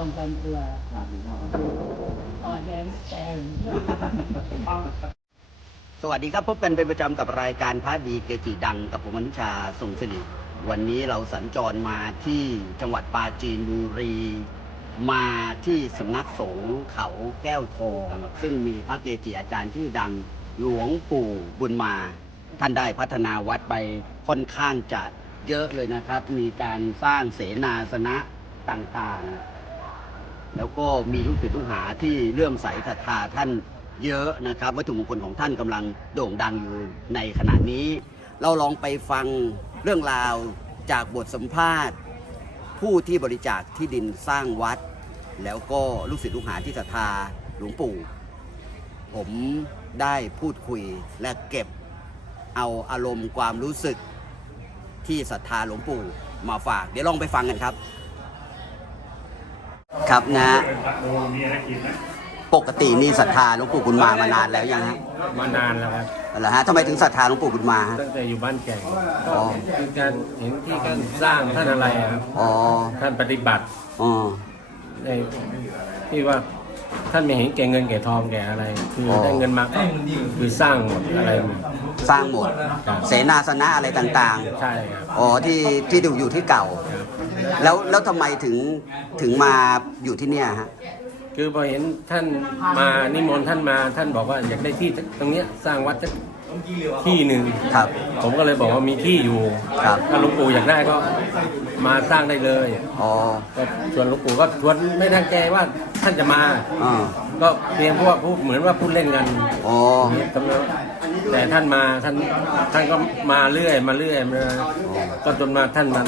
ป้องกันตัวออแดงแตงสวัสดีครับพบกันเป็นประจำกับรายการพระดีเกจิดังกับผมอนุชาทรงสิริวันนี้เราสัญจรมาที่จังหวัดปราจีนบุรี มาที่สำนักสงฆ์เขาแก้วทองซึ่งมีพระเกจิอาจารย์ชื่อดังหลวงปู่บุญมา ท่านได้พัฒนาวัดไปค่อนข้างจะเยอะเลยนะครับ มีการสร้างเสนาสนะต่างๆ แล้วก็มีลูกศิษย์ลูกหาที่เลื่อมใสศรัทธาท่านเยอะนะครับวัตถุมงคลของท่านกำลังโด่งดังอยู่ในขณะนี้ เราลองไปฟังเรื่องราวจากบทสัมภาษณ์ ผู้ที่บริจาคที่ดินสร้างวัด แล้วก็ลูกศิษย์ลูกหาที่ศรัทธาหลวงปู่ ผมได้พูดคุยและเก็บเอาอารมณ์ความรู้สึกที่ศรัทธาหลวงปู่มาฝาก เดี๋ยวลองไปฟังกันครับ ครับนะปกตินี่ศรัทธาหลวงปู่บุญมามานานแล้วยังฮะมานานแล้วครับ เหรอฮะทำไมถึงศรัทธาหลวงปู่บุญมาฮะตั้งแต่อยู่บ้านแก่งอ๋อคือการเห็นที่ท่านสร้างท่านอะไรอะครับอ๋อท่านปฏิบัติอ๋อ ในที่ว่าท่านไม่เห็นแก่เงินแก่ทองแก่อะไร คืออ๋อได้เงินมาก็คือสร้างหมดอะไรหมด สร้างหมดครับเสนาสนะอะไรต่างใช่ครับๆ อ๋อที่ที่ดูอยู่ที่เก่าครับแล้วแล้วทำไมถึงถึงมาอยู่ที่เนี่ยฮะ คือพอเห็นท่านมานิมนต์ท่านมาท่านบอกว่าอยากได้ที่ตรงเนี้ยสร้างวัดสักที่หนึ่งครับ ผมก็เลยบอกว่ามีที่อยู่ครับ ถ้าหลวงปู่อยากได้ก็มาสร้างได้เลยอ๋อก็ชวนหลวงปู่ก็ชวนไม่ทางใจว่าท่านจะมา อ่าก็เพียงพวกพูดเหมือนว่าพูดเล่นกันอ๋อกำลัง แต่ท่านมาท่านท่านก็มาเรื่อยมาเรื่อยมาก็จนมาท่านมา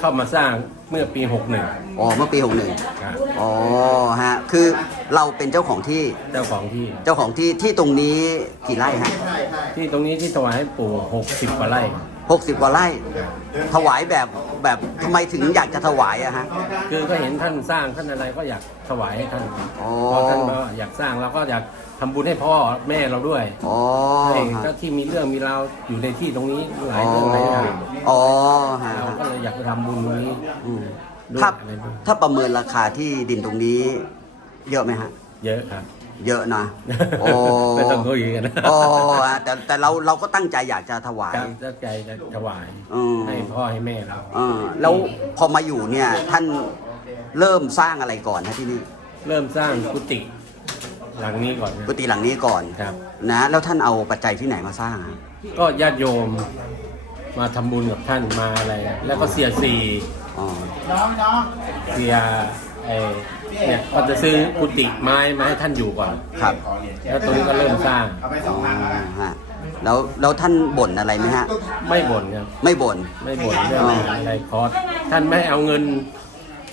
เข้ามาสร้างเมื่อปี 61 อ๋อเมื่อปี61ครับอ๋อฮะคือเราเป็นเจ้าของที่เจ้าของที่ เจ้าของที่ที่ตรงนี้กี่ไร่ฮะที่ตรงนี้ที่ถวายให้ปู่ 60กว่าไร่ 60 กว่าไร่ ถวายแบบแบบทำไมถึงอยากจะถวายอะฮะ คือก็เห็นท่านสร้างท่านอะไรก็อยากถวายให้ท่านอ๋อ พอท่านมาอยากสร้างเราก็อยาก ทำบุญให้พ่อแม่เราด้วยอ๋อให้ฮะก็ที่มีเรื่องมีราวอยู่ในที่ตรงนี้หลายเรื่องหลายอย่างอ๋อฮะเราก็เลยอยากไปทำบุญตรงนี้อืมด้วยถ้าอะไรด้วยถ้าประเมินราคาที่ดินตรงนี้ เยอะไหมฮะ เยอะครับ เยอะนะโอ้ไม่ต้องคุยกันนะ โอ้ฮะแต่แต่เราเราก็ตั้งใจอยากจะถวาย การตั้งใจจะถวายอืม ให้พ่อให้แม่เรา เออแล้วพอมาอยู่เนี่ย ท่านเริ่มสร้างอะไรก่อนนะที่นี่ เริ่มสร้างกุฏิ หลังนี้ก่อนนะกุฏิหลังนี้ก่อนครับ นะแล้วท่านเอาปัจจัยที่ไหนมาสร้างอะก็ญาติโยมมาทำบุญกับท่านมาอะไรอะแล้วก็เสียสีอ๋อเสียไอเนี่ยก็จะซื้อกุฏิไม้มาให้ท่านอยู่ก่อน ครับแล้วตรงนี้ก็เริ่มสร้าง อ๋อฮะแล้วแล้วท่านบ่นอะไรไหมฮะ ไม่บ่นครับ ไม่บ่น ไม่บ่นเรื่องอ๋อออะไรคอร์สท่านไม่ให้เอาเงิน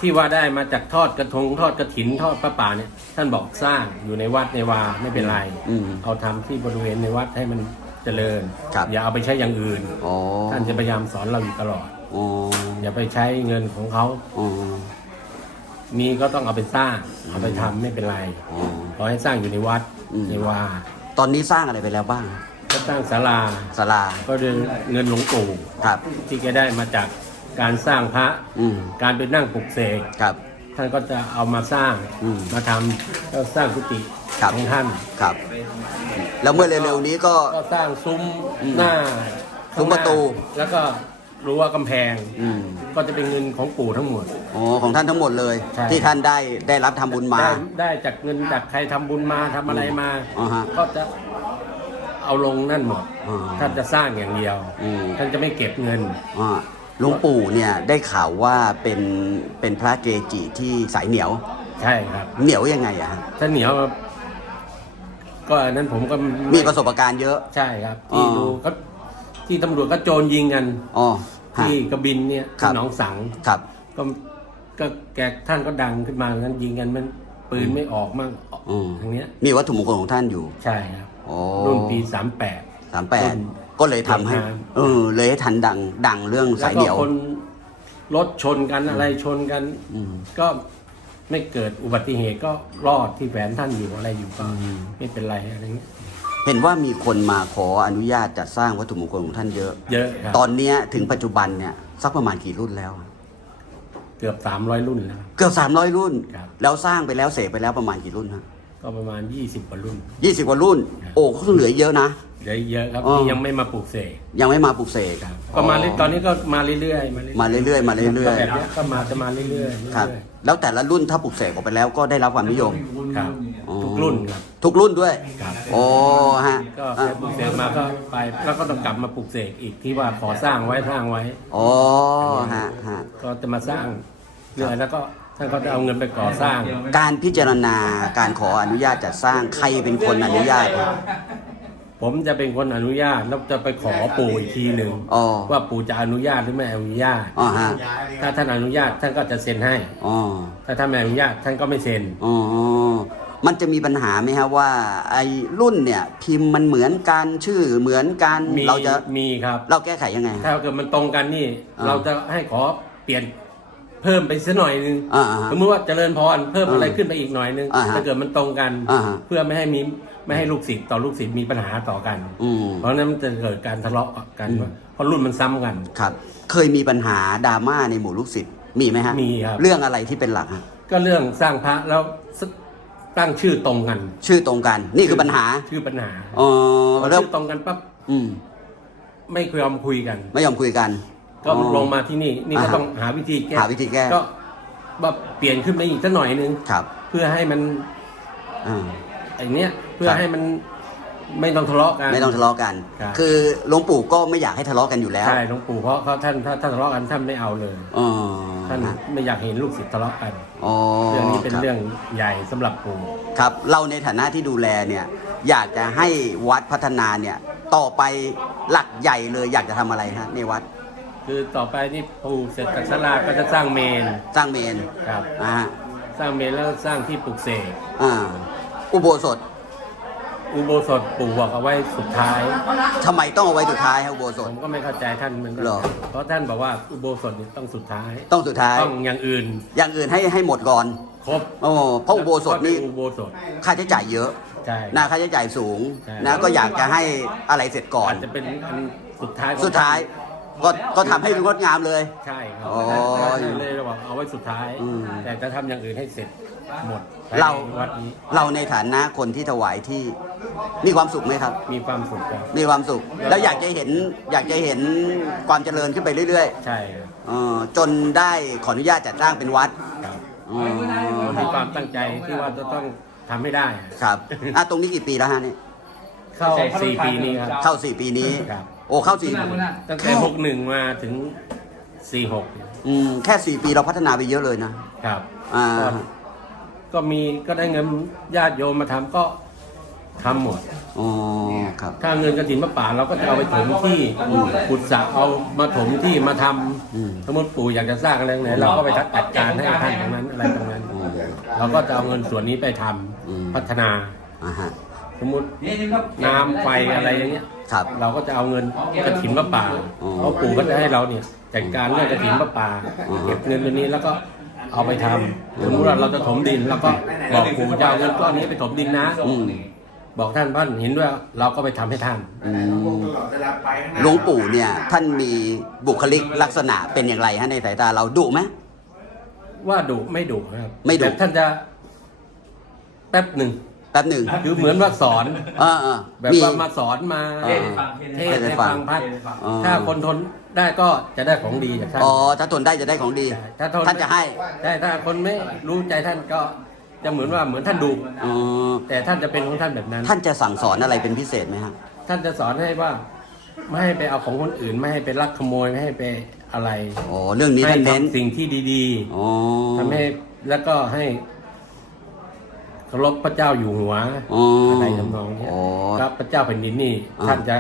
ที่ว่าได้มาจากทอดกระทงทอดกระถินทอดพระป่าเนี่ย ท่านบอกสร้างอยู่ในวัดในวาไม่เป็นไรอืมเอาทำที่บริเวณในวัดให้มันเจริญ ครับอย่าเอาไปใช้อย่างอื่น อ๋อท่านจะพยายามสอนเราอยู่ตลอด อ๋ออย่าไปใช้เงินของเขาอ๋อมีก็ต้องเอาไปสร้างเอาไปทำไม่เป็นไรอ๋อ ขอให้สร้างอยู่ในวัดอืม ในวาตอนนี้สร้างอะไรไปแล้วบ้างก็สร้างศาลาศาลาก็เดินเงินหลวงปู่ครับ ที่แกได้มาจาก การสร้างพระ อืมการไปนั่งปลุกเสกครับ ท่านก็จะเอามาสร้างอืมมาทำก็สร้างกุฏิครับ ของท่าน ครับ แล้วเมื่อเร็วๆนี้ก็ ก็สร้างซุ้มอืมหน้าซุ้มประตูแล้วก็รั้วกำแพง อืมก็จะเป็นเงินของปู่ทั้งหมด อ๋อของท่านทั้งหมดเลย ใช่ ที่ท่านได้ได้รับทำบุญมา ได้ได้จากเงินจากใครทำบุญมาทำอะไรมาอ่าฮะก็จะเอาลงนั่นหมดอ่าท่านจะสร้างอย่างเดียว อืม ท่านจะไม่เก็บเงิน อ่า หลวงปู่เนี่ยได้ข่าวว่าเป็นเป็นพระเกจิที่สายเหนียว ใช่ครับ เหนียวยังไงอะฮะถ้าเหนียวก็อันนั้นผมก็ไมีประสบการณ์เยอะ ใช่ครับ ที่อ๋อดูก็ที่ตำรวจก็โจรยิงกันอ๋อฮะที่กระบินเนี่ยครัที่บหนองสังครับ ก็ก็แกท่านก็ดังขึ้นมางั้นยิงกันมันปืนไม่ออกมั่งอืมทางเนี้ยมีวัตถุมงคลของท่านอยู่ ใช่ครับอ๋อรุ่นปีสามแปดสามแปรุ่ดน ก็เลยทำให้เวียดนามเออ เลยให้ทันดังดังเรื่องแล้สาวยก็เหนียวคนรถชนกันอะไรชนกันอืม ก็ไม่เกิดอุบัติเหตุก็รอดที่แฝนท่านอยู่อะไรอยู่ก็ไม่เป็นไรอะไรเงี้ยเห็นว่ามีคนมาขออนุญาตจัดสร้างวัตถุมงคลของท่านเยอะ เยอะครับตอนเนี้ยถึงปัจจุบันเนี่ยสักประมาณกี่รุ่นแล้วกเกือบสามร้อยรุ่นแล้ว เกือบ300 รุ่น ครับ แล้วสร้างไปแล้วเสกไปแล้วประมาณกี่รุ่นฮะก็ประมาณยี่สิบกว่ารุ่น20กว่ารุ่นครับโอ้เขาเหลือเยอะนะ เดี๋ยวเยอะครับอ๋อ ที่ยังไม่มาปลูกเสกยังไม่มาปลุกเสกก็มาเรื่อยตอนนี้ก็มาเรื่อยๆมาเรื่อยๆมาเรื่อยๆมาเรื่อยๆแบบนี้ก็มาจะมาเรื่อยๆเรื่อยๆครับแล้วแต่ละรุ่นถ้าปลุกเสกออกไปแล้วก็ได้รับความนิยมครับอ๋อทุกรุ่นครับ ทุกรุ่นด้วยครับ โอ้ฮะก็แค่ปลูกเสกมาก็ไปแล้วก็ต้องกลับมาปลูกเสกอีกที่ว่าขอสร้างไว้สร้างไว้ โอ้ฮะฮะก็จะมาสร้างเรื่อยแล้วก็ท่านก็จะเอาเงินไปก่อสร้าง การพิจารณาการขออนุญาตจัดสร้างใครเป็นคนอนุญาตครับ ผมจะเป็นคนอนุญาตแล้วจะไปขอปู่อีกทีหนึ่งอ๋อว่าปู่จะอนุญาตหรือไม่อนุญาต อ๋อฮะถ้าท่านอนุญาตท่านก็จะเซ็นให้อ๋อถ้าท่านไม่อนุญาตท่านก็ไม่เซ็นอ๋อมันจะมีปัญหาไหมครับว่า ไอ้รุ่นเนี่ยพิมพ์มันเหมือนกันชื่อเหมือนกันมีเราจะมีครับ เราแก้ไขยังไงฮะถ้าเกิดมันตรงกันนี่อ่าเราจะให้ขอเปลี่ยนเพิ่มไปสักหน่อยนึงอ่าฮะสมมติว่าเจริญพรเพิ่มอะไรอ่าขึ้นไปอีกหน่อยนึงอ่าฮะถ้าเกิดมันตรงกันอ่าฮะเพื่อไม่ให้มี ไม่ให้ลูกศิษย์ต่อลูกศิษย์มีปัญหาต่อกัน อืม เพราะฉะนั้นมันจะเกิดการทะเลาะกันอืม เพราะรุ่นมันซ้ำกัน ครับ เคยมีปัญหาดราม่าในหมู่ลูกศิษย์มีไหมฮะมีครับ เรื่องอะไรที่เป็นหลักฮะก็เรื่องสร้างพระแล้วตั้งชื่อตรงกันชื่อตรงกัน นี่คือปัญหาชื่อปัญหาอ๋อพอแล้วชื่อตรงกันปั๊บอืม ไม่ยอมคุยกัน ไม่ยอมคุยกัน ก็อ๋อลงมาที่นี่นี่ก็อ่าฮะต้องหาวิธีแก้หาวิธีแก้ ก็แบบเปลี่ยนขึ้นไปอีกสักหน่อยนึง ครับเพื่อให้มันอ่า ไอเนี้ยเพื่อครับให้มันไม่ต้องทะเลาะกัน ไม่ต้องทะเลาะกัน ครับ คือหลวงปู่ก็ไม่อยากให้ทะเลาะกันอยู่แล้วใช่หลวงปู่เพราะเขาท่านถ้าท่านทะเลาะกันท่านไม่เอาเลย อ๋อท่านฮะไม่อยากเห็นลูกศิษย์ทะเลาะกัน อ๋อเรื่องนี้เป็นคบเรื่องใหญ่สำหรับปู่ครับ เราในฐานะที่ดูแลเนี่ยอยากจะให้วัดพัฒนาเนี่ยต่อไปหลักใหญ่เลยอยากจะทำอะไรฮะในวัดคือต่อไปนี่ปู่เสร็จจากศาลาก็จะสร้างเมนสร้างเมนครับอ่าฮะสร้างเมนแล้วสร้างที่ปลุกเสกอ่าอุโบสถ อุโบสถปู่บอกเอาไว้สุดท้าย ทำไมต้องเอาไว้สุดท้ายฮะอุโบสผถ มก็ไม่เข้าใจท่านเหมือนกัเหรอ เพราะท่านบอกว่าอุโบสถนี่ต้องสุดท้าย ต้องสุดท้าย ต้องอย่างอื่นอย่างอื่นให้ให้หมดก่อนครบโอ้เพราะอุโบสถนี่ก็เป็นอุโบสถค่าใช้จ่ายเยอะใช่ นะค่าใช้จ่ายสูงใช่ นะก็อยากจะให้อะไรเสร็จก่อน อาจจะเป็นอันสุดท้ายของสุดท้ายก็ก็ทำให้ดูงดงามเลย ใช่ครับอ๋อท่านเลยบอกเอาไว้สุดท้าย อืม แต่จะทำอย่างอื่นให้เสร็จหมดเราในวัดนี้เราในฐานะคนที่ถวายที่ มีความสุขไหมครับ มีความสุขครับมีความสุข แล้วอยากจะเห็นอยากจะเห็นความเจริญขึ้นไปเรื่อยใช่ครับๆเอ่อจนได้ขออนุญาตจัดสร้างเป็นวัดครับอ๋อเรามีความตั้งใจที่ว่าจะต้องทำให้ได้ ครับอะตรงนี้กี่ปีแล้วฮะเนี่ยเข้าสี่ปีนี้ครับ เข้าสี่ปีนี้ ครับ โอ้เข้าสี่ตั้งแต่หกหนึ่งมาถึงสี่หกอืมแค่สี่ปีเราพัฒนาไปเยอะเลยนะ ครับอ่า ก็ก็มีก็ได้เงินญาติโยมมาทำก็ ทำหมด อ๋อครับถ้าเงินกระถินพระป่าเราก็จะเอาไปถมที่ขุดสระเอามาถมที่มาทำอืมสมมติปู่อยากจะสร้างอะไรไหนเราก็ไปจัดการให้ท่านตรงนั้นอะไรตรงนั้นอืมเราก็จะเอาเงินส่วนนี้ไปทำอืม พัฒนา อ่าฮะสมมติน้ำไฟอะไรอย่างเงี้ย ครับ เราก็จะเอาเงินกระถินพระป่าอ๋อเพราะปู่ก็จะให้เราเนี่ยจัดการเรื่องกระถินพระป่าอ๋อเก็บเงินตัวนี้แล้วก็เอาไปทำสมมติว่าเราจะถมดิน แล้วก็บอกปู่จะเอาเงินก้อนนี้ไปถมดินนะอืม บอกท่านท่านเห็นด้วยเราก็ไปทำให้ท่านอืมหลวงปู่เนี่ยท่านมีบุคลิกลักษณะเป็นอย่างไรฮะในสายตาเราดุไหม ว่าดุไม่ดุนะครับไม่ดุ แต่ท่านจะแป๊บหนึ่งแป๊บหนึ่งคือเหมือนว่าสอนอ่าอ่าแบบมี ว่ามาสอนมาเออเทศให้ฟังพัดอ๋อ ถ้าคนทนได้ก็จะได้ของดีจากท่าน อ๋อถ้าทนได้จะได้ของดี ใช่ถ้าทน ท่านจะให้ใช่ถ้าคนไม่รู้ใจท่านก็ จะเหมือนว่าเหมือนท่านดุอ๋อแต่ท่านจะเป็นของท่านแบบนั้น ท่านจะสั่งสอนอะไรเป็นพิเศษไหมฮะท่านจะสอนให้ว่า ไม่ให้ไปเอาของคนอื่น ไม่ให้ไปลักขโมย ไม่ให้ไปอะไรอ๋อเรื่องนี้ให้ท่านเน้นทำสิ่งที่ดีอ๋อๆทำให้แล้วก็ให้เคารพพระเจ้าอยู่หัวอ๋อออะไรทำนองเนี้ยอ๋อ ครับพระเจ้าแผ่นดินนี่อ่า ท่านจะ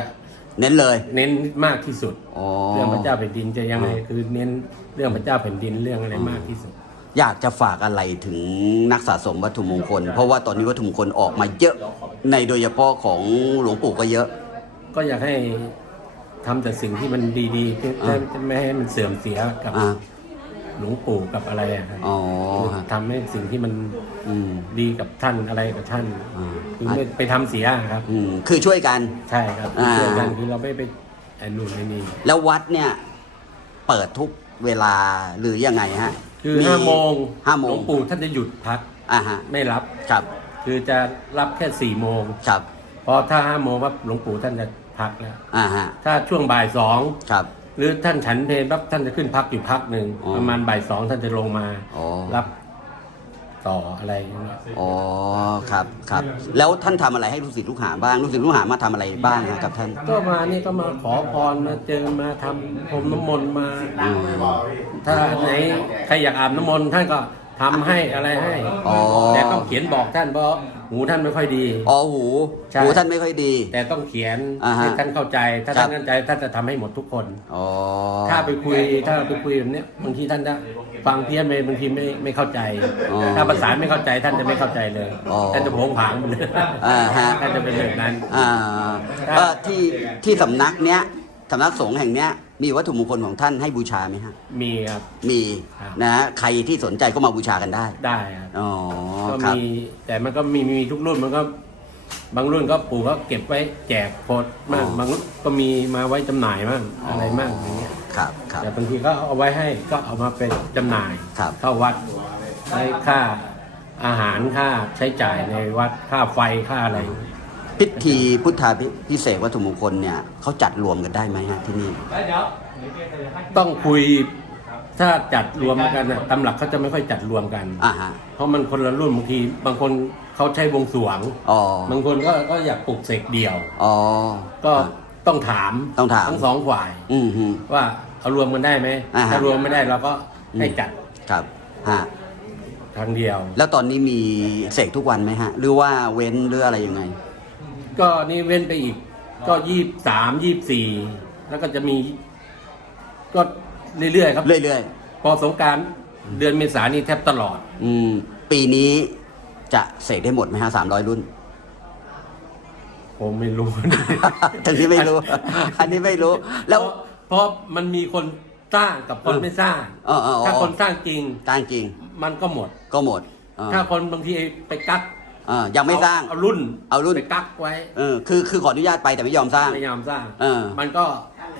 เน้นเลยเน้นมากที่สุด อ๋อ เรื่องพระเจ้าแผ่นดินจะยังไงคือเน้นเรื่องพระเจ้าแผ่นดินเรื่องอะไรอืมมากที่สุด อยากจะฝากอะไรถึงนักสะสมวัตถุมงคล เพราะว่าตอนนี้วัตถุมงคลออกมาเยอะในโดยเฉพาะของหลวงปู่ก็เยอะ ก็อยากให้ทำแต่สิ่งที่มันดีๆที่อ่าไม่ให้มันเสื่อมเสียกับอ่า หลวงปู่กับอะไรอะครับอ๋อคือฮะทำให้สิ่งที่มันอืมดีกับท่านอะไรกับท่านอ่าคือไม่ไปทำเสียครับ อืมคือช่วยกัน ใช่ครับอ่าช่วยกันคือเราไม่ไปไอ้นู่นไอ้นี่แล้ววัดเนี่ย เปิดทุกเวลาหรือยังไงฮะ คือมีห้าโมงห้าโมงหลวงปู่ท่านจะหยุดพักอ่าฮะไม่รับครับ คือจะรับแค่สี่โมงครับเพราะถ้าห้าโมงปั๊บหลวงปู่ท่านจะพักแล้วอ่าฮะถ้าช่วงบ่ายสองครับ หรือท่านฉันเพลปั๊บท่านจะขึ้นพักอยู่พักหนึ่งอ๋อประมาณบ่ายสองท่านจะลงมาอ๋อรับ ต่ออะไรอย่างเงี้ยอ๋อครับครับ แล้วท่านทำอะไรให้ลูกศิษย์ลูกหาบ้างลูกศิษย์ลูกหามาทำอะไรบ้างฮะกับท่านก็มานี่ก็มาขอพรมาเจอมาทำพรมน้ำมนต์มา อืมถ้าไหนใครอยากอาบน้ำมนต์ท่านก็ทำให้อะไรให้ อ๋อแต่ต้องเขียนบอกท่านเพราะ หูท่านไม่ค่อยดี อ๋อหูใช่ หูท่านไม่ค่อยดี แต่ต้องเขียนอ่าฮะให้ท่านเข้าใจ ถ้าครัท่าบนเข้าใจท่านจะทำให้หมดทุกคน อ๋อถ้าไปคุยถ้าไปคุยแบบเนี้ยบางทีท่านจะฟังเพี้ยนไปบางทีไม่ไม่เข้าใจอ๋อถ้าภาษาไม่เข้าใจท่านจะไม่เข้าใจเลยอ๋อท่านจะโผงผางไปเลยอ่าฮะท่านจะเป็นแบบนั้น อ่าก็ที่ที่สำนักเนี้ยสำนักสงฆ์แห่งเนี้ย มีวัตถุมงคลของท่านให้บูชาไหมฮะ มีครับ มีครับ นะฮะใครที่สนใจก็มาบูชากันได้ได้ครับ อ๋อก็ครับ มีแต่มันก็มีมีทุกรุ่นมันก็บางรุ่นก็ปู่ก็เก็บไว้แจกโคดมากอ๋อ บางรุ่นก็มีมาไว้จำหน่ายมั่งอะไรมั่งอย่างเงี้ยครับครับ แต่บางทีก็เอาไว้ให้ก็เอามาเป็นจำหน่ายครับ เข้าวัดใช้ค่าอาหารค่าใช้จ่ายในวัดค่าไฟค่าอะไร พิธีพุทธาพิพิเศษกวัตถุมงคลเนี่ยเขาจัดรวมกันได้ไหมฮะที่นี่ ต้องคุยถ้าจัดรวมกันน่ะตำหลักเขาจะไม่ค่อยจัดรวมกัน อ่าฮะ เพราะมันคนละรุ่นบางที บางคนเขาใช้วงสรวงอ๋อ บางคนก็ก็อยากปลุกเสกเดี่ยว อ๋อ ก็ต้องถามต้องถาม ทั้งสองฝ่าย อืมฮึ ว่าเอารวมกันได้ไหมอ่าฮะ ถ้ารวมไม่ได้เราก็ให้อืมจัดครับฮะทางเดียว แล้วตอนนี้มีเสกทุกวันไหมฮะ หรือว่าเว้นหรืออะไรยังไง ก็นี่เว้นไปอีก ก็ยี่สามยี่สี่แล้วก็จะมี ก็เรื่อยๆครับ เรื่อยพอสงกรารเดือนเมษานี่แทบตลอด ๆอืมปีนี้จะเสกได้หมดไหมฮะสามร้อยรุ่น ผมไม่รู้อันนี้ไม่รู้ อันนี้ไม่รู้ แล้วเพราะเพราะมันมีคนสร้างกับคนไม่สร้าง เออเออเออ ถ้าคนสร้างจริง ตั้งจริงมันก็หมด ก็หมดเออถ้าคนบางทีไปกักเออยังไม่สร้าง เอารุ่นเอารุ่น ไปกักไว้เออคือคือขออนุญาตไปแต่ไม่ยอมสร้างไม่ยอมสร้างเออ มันก็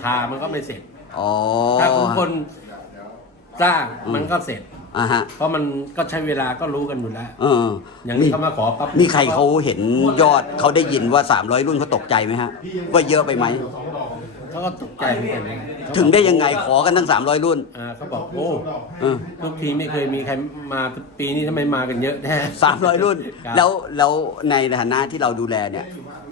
ทามันก็ไม่เสร็จ อ๋อถ้าทุกคนสร้างอืมมันก็เสร็จ อ่าฮะเพราะมันก็ใช้เวลาก็รู้กันอยู่แล้ว เอออย่างมีนี้เขามาขอปั๊บมีใครเขาเห็นยอดเขาได้ยินว่า 300 รุ่นเขาตกใจไหมฮะว่าเยอะไปไหม เขาก็ตกใจเหมือนกันนะถึงได้ยังไงขอกันตั้ง 300 รุ่นอ่าเขาบอกโอ้เออทุกทีไม่เคยมีใครมาปีนี้ทำไมมากันเยอะแท้300 รุ่นครับแล้วแล้วในฐานะที่เราดูแลเนี่ย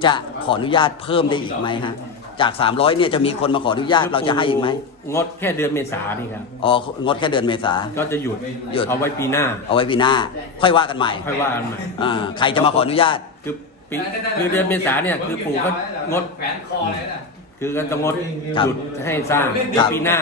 จะขออนุญาตเพิ่มได้อีกไหมฮะ จาก 300เนี่ยจะมีคนมาขออนุญาตเราจะให้อีกไหมงดแค่เดือนเมษานี่ครับ อ๋องดแค่เดือนเมษา ก็จะหยุดหยุด เอาไว้ปีหน้า เอาไว้ปีหน้า ค่อยว่ากันใหม่ค่อยว่ากันใหม่อ่าใครจะมาขออนุญาต คือปีคือเดือนเมษาเนี่ยคือปู่ก็งดแขวนคอเลยนะ คือก็จะงดครับ หยุดให้สร้างครับ ปีหน้า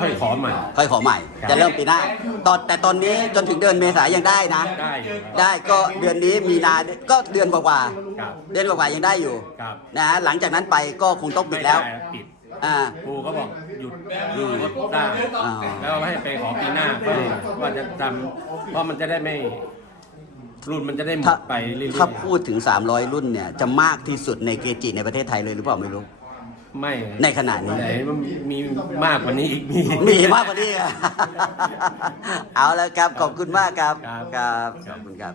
ค่อยขอใหม่ ค่อยขอใหม่ ครับ จะเริ่มปีหน้าตอนแต่ตอนนี้จนถึงเดือนเมษายังได้นะ ได้อยู่ครับได้ก็เดือนนี้มีนาก็เดือนกว่าครับๆเดือนกว่าๆยังได้อยู่ครับนะฮะหลังจากนั้นไปก็คงต้องปิดแล้วไม่ไปิดอ่าปู่ก็บอกหยุดหยุดงดสร้างอ่า แล้วให้ไปขอปีหน้าก็ว่าจะทำเพราะมันจะได้ไม่รุ่นมันจะได้หมถ้าดไปเรื่อยๆ ถ้าพูดถึง 300 รุ่นเนี่ยจะมากที่สุดในเกจิในประเทศไทยเลยหรือเปล่าไม่รู้ ไม่ในขณะนี้แต่มันมีมากกว่านี้อีกมีมีมากกว่านี้อะ เอาแล้วครับ ขอบคุณมากครับ ครับครับขอบคุณครับ